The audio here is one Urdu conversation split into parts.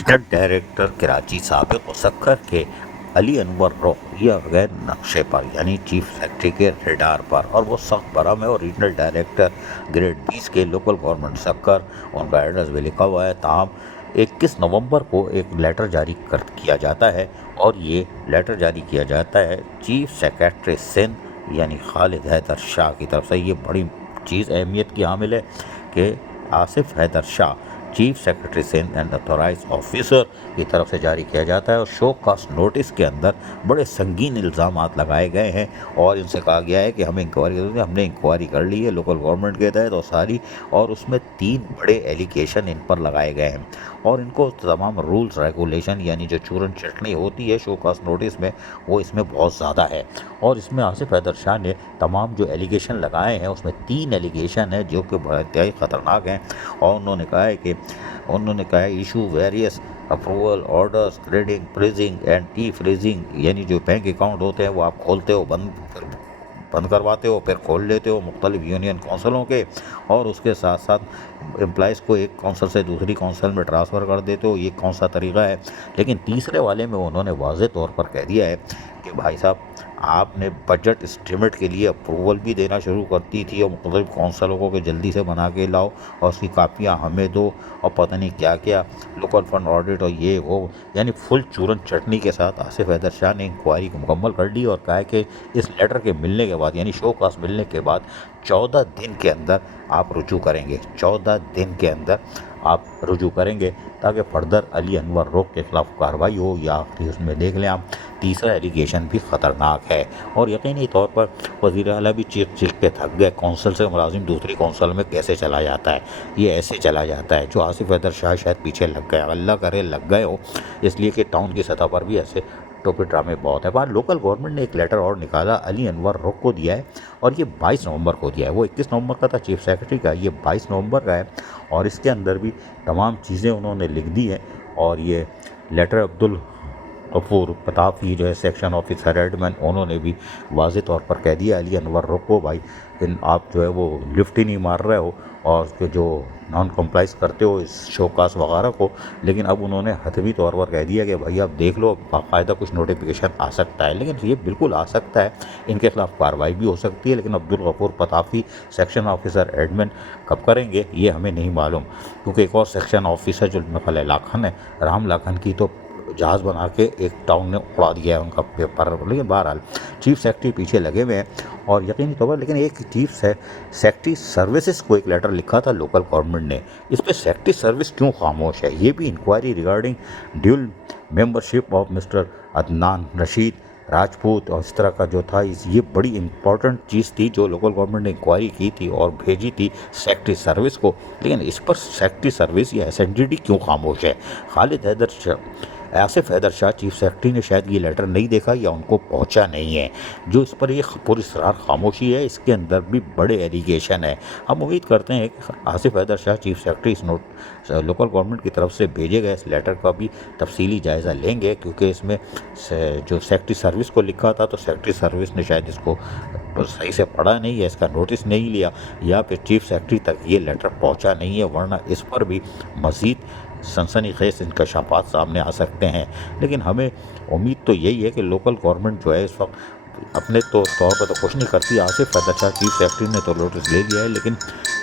ریجنل ڈائریکٹر کراچی سابق مسکر کے علی انور رخ یہ غیر نقشے پر یعنی چیف سیکرٹری کے ریڈار پر، اور وہ سخت برہم ہے، اور ریجنل ڈائریکٹر گریڈ 20 کے لوکل گورنمنٹ مسکر، ان کا ایڈریس بھی لکھا ہوا ہے۔ تاہم 21 نومبر کو ایک لیٹر جاری کیا جاتا ہے، اور یہ لیٹر جاری کیا جاتا ہے چیف سیکرٹری سندھ یعنی خالد حیدر شاہ کی طرف سے۔ یہ بڑی چیز اہمیت کی حامل ہے کہ Asif Haider Shah chief secretary Sindh and authorise officer کی طرف سے جاری کیا جاتا ہے، اور شو کاز نوٹس کے اندر بڑے سنگین الزامات لگائے گئے ہیں، اور ان سے کہا گیا ہے کہ ہم نے انکوائری کر لی ہے لوکل گورنمنٹ کے تحت اور ساری، اور اس میں 3 بڑے ایلیگیشن ان پر لگائے گئے ہیں، اور ان کو تمام رولز ریگولیشن یعنی جو چورن چٹنی ہوتی ہے شو کاز نوٹس میں، وہ اس میں بہت زیادہ ہے۔ اور اس میں آصف حیدر شاہ نے تمام جو ایلیگیشن لگائے ہیں اس میں 3 ایلیگیشن ہیں جو کہ بڑے انتہائی خطرناک ہیں، اور انہوں نے کہا ہے issue various approval orders grading freezing and defreezing, یعنی جو بینک اکاؤنٹ ہوتے ہیں وہ آپ کھولتے ہو بند کرواتے ہو پھر کھول لیتے ہو مختلف یونین کونسلوں کے، اور اس کے ساتھ ساتھ امپلائز کو ایک کونسل سے دوسری کونسل میں ٹرانسفر کر دیتے ہو، یہ کون سا طریقہ ہے؟ لیکن تیسرے والے میں انہوں نے واضح طور پر کہہ دیا ہے کہ بھائی صاحب آپ نے بجٹ اسٹیمیٹ کے لیے اپروول بھی دینا شروع کرتی تھی، اور مختلف کونسلوں کو کہ جلدی سے بنا کے لاؤ اور اس کی کاپیاں ہمیں دو، اور پتہ نہیں کیا کیا لوکل فنڈ آڈٹ اور یہ وہ، یعنی فل چورن چٹنی کے ساتھ آصف حیدر شاہ نے انکوائری کو مکمل کر لی، اور کہا ہے کہ اس لیٹر کے ملنے کے بعد یعنی شو کاز ملنے کے بعد 14 دن کے اندر آپ رجوع کریں گے، 14 دن کے اندر آپ رجوع کریں گے تاکہ فردر علی انور رخ کے خلاف کارروائی ہو، یا آخری اس میں دیکھ لیں آپ تیسرا ایلیگیشن بھی خطرناک ہے۔ اور یقینی طور پر وزیر اعلیٰ بھی چیخ کے تھک گئے، کونسل سے ملازم دوسری کونسل میں کیسے چلا جاتا ہے، یہ ایسے چلا جاتا ہے، جو آصف حیدر شاہ شاید پیچھے لگ گئے، اللہ کرے لگ گئے ہو، اس لیے کہ ٹاؤن کی سطح پر بھی ایسے ٹوپی ڈرامے بہت ہیں۔ بعد لوکل گورنمنٹ نے ایک لیٹر اور نکالا، علی انور رخ کو دیا ہے، اور یہ 22 نومبر کو دیا ہے، وہ 21 نومبر کا تھا چیف سیکرٹری کا، یہ 22 نومبر کا ہے، اور اس کے اندر بھی تمام چیزیں انہوں نے لکھ دی ہیں، اور یہ لیٹر عبدالغفور پتافی جو ہے سیکشن آفیسر ایڈمن، انہوں نے بھی واضح طور پر کہہ دیا علی انور رخ کو بھائی آپ جو ہے وہ لفٹ ہی نہیں مار رہے ہو، اور اس کے جو نان کمپلائز کرتے ہو اس شو کاز وغیرہ کو، لیکن اب انہوں نے حتمی طور پر کہہ دیا کہ بھائی آپ دیکھ لو باقاعدہ کچھ نوٹیفیکیشن آ سکتا ہے، لیکن یہ بالکل آ سکتا ہے، ان کے خلاف کارروائی بھی ہو سکتی ہے، لیکن Abdul Ghafoor Pitafi section officer admin کب کریں گے یہ ہمیں نہیں معلوم، کیونکہ ایک اور سیکشن آفیسر جو میرا خیال لاکھن ہے، رام لاکھن کی تو جہاز بنا کے ایک ٹاؤن نے اڑا دیا ہے ان کا پیپر، لیکن بہرحال چیف سیکرٹری پیچھے لگے ہوئے ہیں، اور یقینی طور پر لیکن ایک چیف سیکرٹری سروسز کو ایک لیٹر لکھا تھا لوکل گورنمنٹ نے، اس پہ سیکرٹری سروس کیوں خاموش ہے؟ یہ بھی inquiry regarding dual membership of mister Adnan Rashid Rajput اور اس طرح کا جو تھا، یہ بڑی امپورٹنٹ چیز تھی جو لوکل گورنمنٹ نے انکوائری کی تھی اور بھیجی تھی سیکرٹری سروس کو، لیکن اس پر سیکرٹری سروس یا SNDD کیوں خاموش ہے؟ آصف حیدر شاہ چیف سیکرٹری نے شاید یہ لیٹر نہیں دیکھا یا ان کو پہنچا نہیں ہے، جو اس پر یہ پراسرار خاموشی ہے، اس کے اندر بھی بڑے ایلیگیشن ہیں۔ ہم امید کرتے ہیں کہ آصف حیدر شاہ چیف سیکرٹری اس لوکل گورنمنٹ کی طرف سے بھیجے گئے اس لیٹر کا بھی تفصیلی جائزہ لیں گے، کیونکہ اس میں جو سیکرٹری سروس کو لکھا تھا تو سیکرٹری سروس نے شاید اس کو صحیح سے پڑھا نہیں ہے، اس کا نوٹس نہیں لیا، یا پھر چیف سیکرٹری تک یہ لیٹر پہنچا نہیں ہے، ورنہ اس پر بھی مزید سنسنی خیز انکشافات سامنے آ سکتے ہیں۔ لیکن ہمیں امید تو یہی ہے کہ لوکل گورنمنٹ جو ہے اس وقت اپنے طور پر تو کچھ نہیں کرتی، آصف حیدر شاہ چیف سیکرٹری نے تو نوٹس لے لیا ہے، لیکن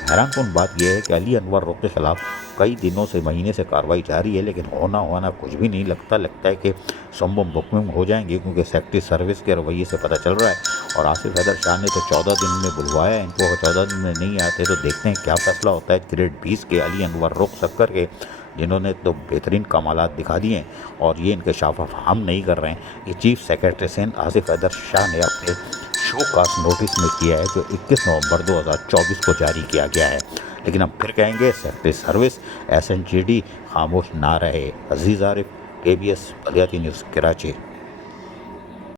حیران کن بات یہ ہے کہ علی انور رخ کے خلاف کئی دنوں سے مہینے سے کارروائی جاری ہے، لیکن ہونا کچھ بھی نہیں لگتا ہے کہ سمبم بکمم ہو جائیں گے، کیونکہ سیکرٹری سروس کے رویے سے پتہ چل رہا ہے، اور آصف حیدر شاہ نے تو 14 دن میں بلوایا ہے ان کو، 14 دن میں نہیں آتے تو دیکھتے ہیں کیا فیصلہ ہوتا ہے۔ گریڈ 20 کے علی انور رخ سکر کے جنہوں نے تو بہترین کمالات دکھا دیے ہیں، اور یہ انکشاف ہم نہیں کر رہے ہیں، یہ چیف سیکرٹری سندھ آصف حیدر شاہ نے اپنے شو کاز نوٹس میں کیا ہے جو 21 نومبر 2024 کو جاری کیا گیا ہے، لیکن ہم پھر کہیں گے سیکرٹری سروس SNGD خاموش نہ رہے۔ عزیز عارف، KBS بلیاتی نیوز، کراچی۔